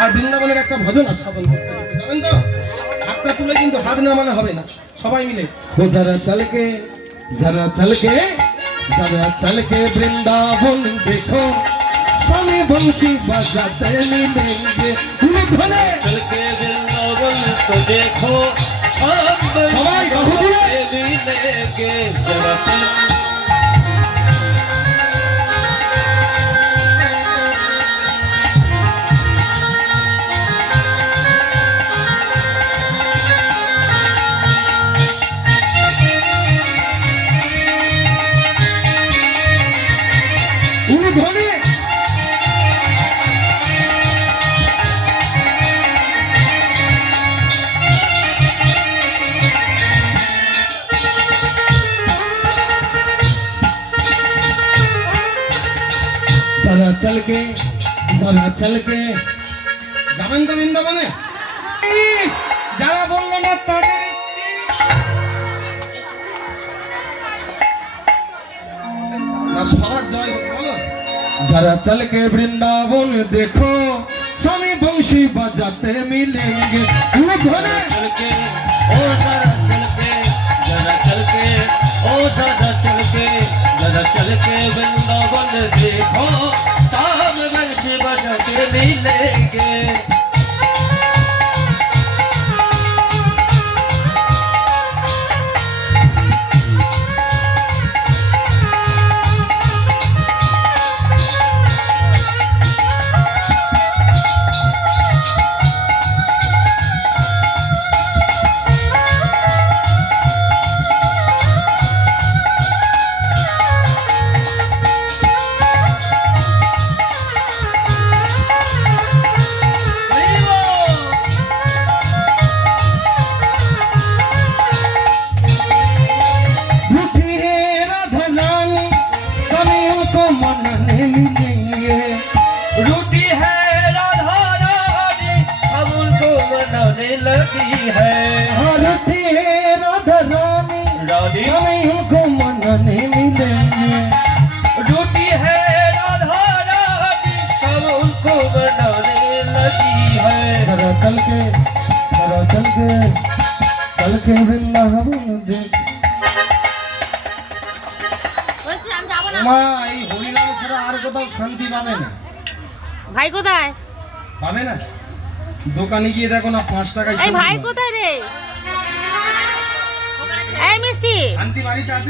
আর বৃন্দাবনের একটা ভজন আস্বাদন করতে হবে, জানেন তো? হাতটা তুলে কিন্তু হাত নামানো হবে না, সবাই মিলে ও যারা চলকে বৃন্দাবন দেখো স্বামী বংশী বাজাতে মিলেंगे ধনে চলকে বৃন্দাবন তো দেখো সবাই বাহু দিয়ে মিলেंगे जरा ধনে যারা চলকে যাবেন তো বৃন্দাবনে? যারা বললো না তাদের না সবার জয় হোক, বলো। যারা চলকে বৃন্দাবন দেখো স্বামী বংশী বাজাতে মিলেंगे ধনে चलके ओ जरा चलके ओ जरा चलके जरा चलके वृंदावन देखो शाम बंसी बजाते मिलेंगे रूठी है राधा रानी अब उनको मनाने लगी है रूठी है राधा रानी रानी को मनाने मिलेंगे रूठी है राधा रानी अब उनको मनाने लगी है जरा चलके वृंदावन देख মা এই হরিনাম ছাড়া আর কোথাও শান্তি পাবে না। ভাই কোথায়? পাবে না, দোকানে গিয়ে দেখো না 5 টাকায় এই ভাই কোথায় রে? এই মিষ্টি শান্তি বাড়িতে আছে।